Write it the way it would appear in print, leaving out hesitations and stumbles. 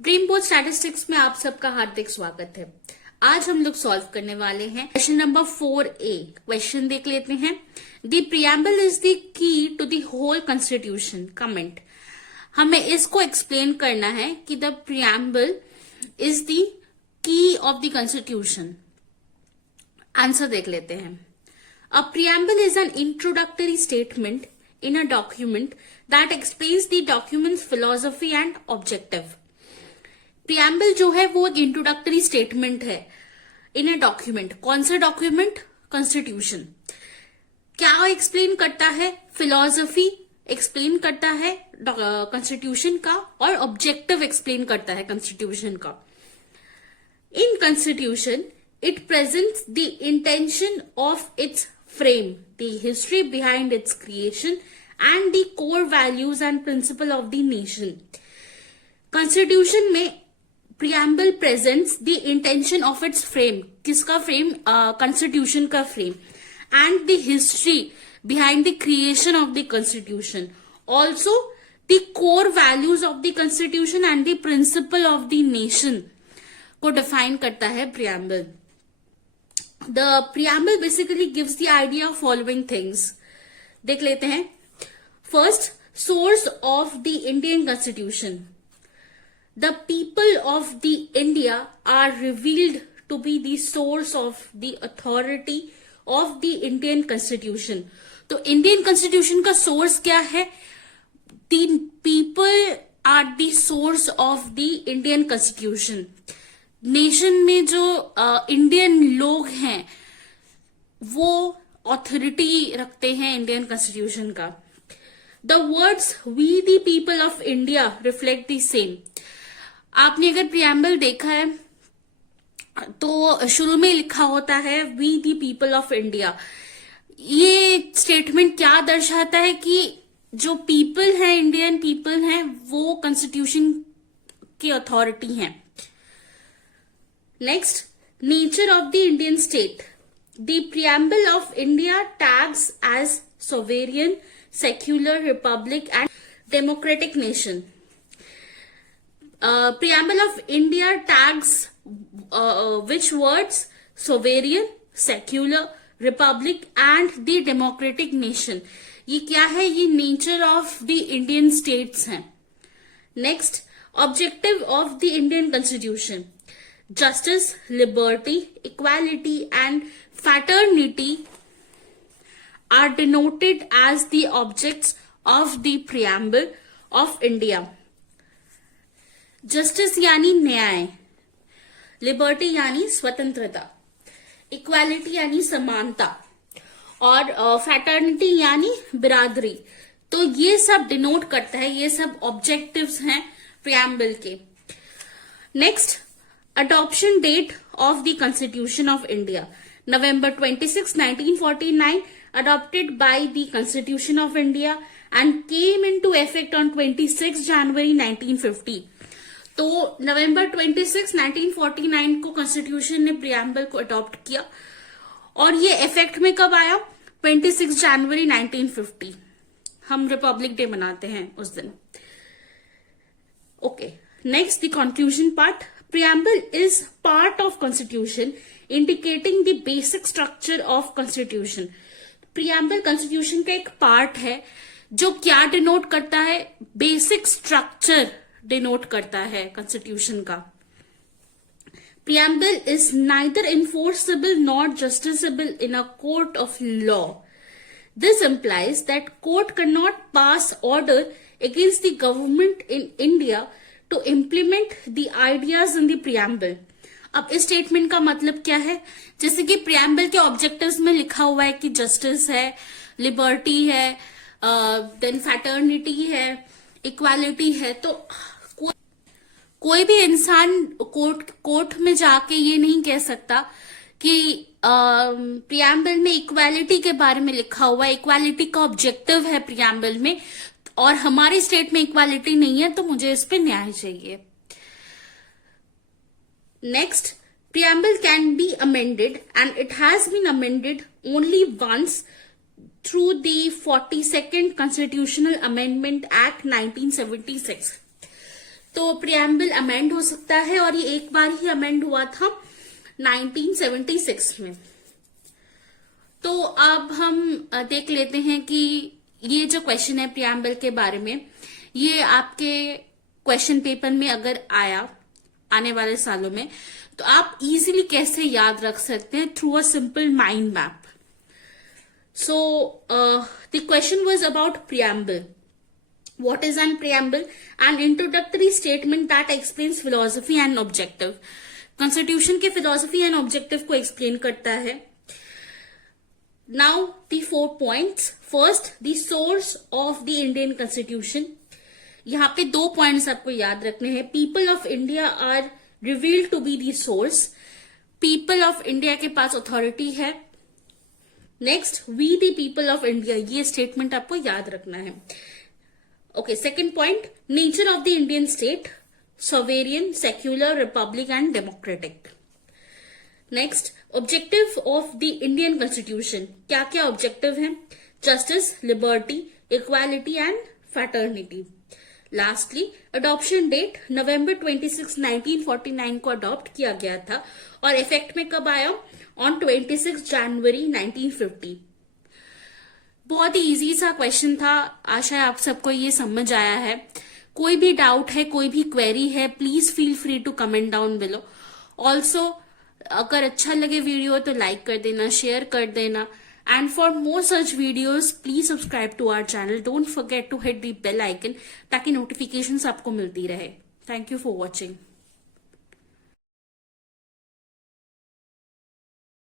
Dream board statistics में आप सबका हार्दिक स्वागत है। आज हम लोग सॉल्व करने वाले हैं क्वेश्चन नंबर 4A। क्वेश्चन देख लेते हैं। The preamble is the key to the whole constitution. Comment. हमें इसको एक्सप्लेन करना है कि the preamble is the key of the constitution. Answer देख लेते हैं। A preamble is an introductory statement in a document that explains the document's philosophy and objective. Preamble जो है वो एक इंट्रोडक्टरी स्टेटमेंट है इन ए डॉक्यूमेंट। कौन सा डॉक्यूमेंट? कॉन्स्टिट्यूशन। क्या एक्सप्लेन करता है? फिलॉसफी एक्सप्लेन करता है कॉन्स्टिट्यूशन का, और ऑब्जेक्टिव एक्सप्लेन करता है कॉन्स्टिट्यूशन का। In constitution it presents the intention of its frame, the history behind its creation, and the core values and principle of the nation. Constitution में preamble presents the intention of its frame. किसका frame? Constitution का frame, and the history behind the creation of the constitution. Also, the core values of the constitution and the principle of the nation को define करता है preamble. The preamble basically gives the idea of following things. देख लेते हैं। First, source of the Indian Constitution. The people of the India are revealed to be the source of the authority of the Indian Constitution. तो Indian Constitution का source क्या है? The people are the source of the Indian Constitution. Nation में जो Indian लोग हैं वो authority रखते हैं इंडियन कॉन्स्टिट्यूशन का। The words we the people of India reflect the same. आपने अगर प्रीएम्बल देखा है तो शुरू में लिखा होता है we the people of India. ये स्टेटमेंट क्या दर्शाता है कि जो पीपल है, इंडियन पीपल हैं, वो कॉन्स्टिट्यूशन की अथॉरिटी हैं। Next, nature of the Indian state. The preamble of India tags as sovereign, secular, republic and democratic nation. Preamble of India tags which words? Sovereign, secular, republic and the democratic nation. ये क्या है? ये nature of the Indian states हैं। Next, objective of the Indian constitution. Justice, liberty, equality and fraternity are denoted as the objects of the preamble of India. Justice यानी न्याय, liberty यानी स्वतंत्रता, equality यानी समानता और fraternity यानी बिरादरी। तो ये सब डिनोट करता है, ये सब ऑब्जेक्टिव्स हैं preamble के। Next, Adoption date of the Constitution of India. November 26, 1949, adopted by the Constitution of India and came into effect on 26 January 1950. तो November 26, 1949 को Constitution ने preamble को अडॉप्ट किया और ये इफेक्ट में कब आया? 26 जनवरी 1950। हम रिपब्लिक डे मनाते हैं उस दिन। Okay, next the conclusion part. Preamble is part of Constitution, indicating the basic structure of Constitution. Preamble Constitution का एक पार्ट है जो क्या डिनोट करता है? बेसिक स्ट्रक्चर डिनोट करता है Constitution का। Preamble is neither enforceable nor justiciable in a court of law. This implies that court cannot pass order against the government in India to implement the ideas in the preamble. अब इस statement का मतलब क्या है? जैसे कि preamble के objectives में लिखा हुआ है कि जस्टिस है, लिबर्टी है, देन फैटर्निटी है, इक्वालिटी है। तो कोई भी इंसान कोर्ट में जाके ये नहीं कह सकता कि प्रियम्बल में इक्वालिटी के बारे में लिखा हुआ है, इक्वालिटी का ऑब्जेक्टिव है प्रियम्बल में और हमारे स्टेट में इक्वालिटी नहीं है, तो मुझे इस पे न्याय चाहिए। Next, preamble can be amended and it has been amended only once through the 42nd constitutional amendment act 1976। तो प्रियम्बल अमेंड हो सकता है और ये एक बार ही अमेंड हुआ था 1976 में। तो अब हम देख लेते हैं कि ये जो क्वेश्चन है प्रियम्बल के बारे में, ये आपके क्वेश्चन पेपर में अगर आया आने वाले सालों में तो आप इजीली कैसे याद रख सकते हैं through a simple mind map. So the question was about preamble. What is an preamble? An introductory statement that explains philosophy and objective. Constitution के philosophy and objective को explain करता है. Now the 4 points. First, the source of the Indian Constitution. यहाँ पे 2 points आपको याद रखने हैं. People of India are revealed to be the source. People of India के पास authority है. Next, we the people of India. ये statement आपको याद रखना है. Okay, second point, nature of the Indian state, sovereign, secular, republic and democratic. Next, objective of the Indian constitution. क्या क्या objective हैं? Justice, liberty, equality and fraternity. Lastly, adoption date, November 26, 1949 को adopt किया गया था और effect में कब आया? On 26 January 1950. बहुत ही इजी सा क्वेश्चन था, आशा है आप सबको ये समझ आया है. कोई भी डाउट है, कोई भी क्वेरी है, please feel free to comment down below. Also अगर अच्छा लगे वीडियो तो लाइक कर देना, शेयर कर देना. And for more such videos please subscribe to our channel. Don't forget to hit the bell icon ताकि नोटिफिकेशंस आपको मिलती रहे. Thank you for watching.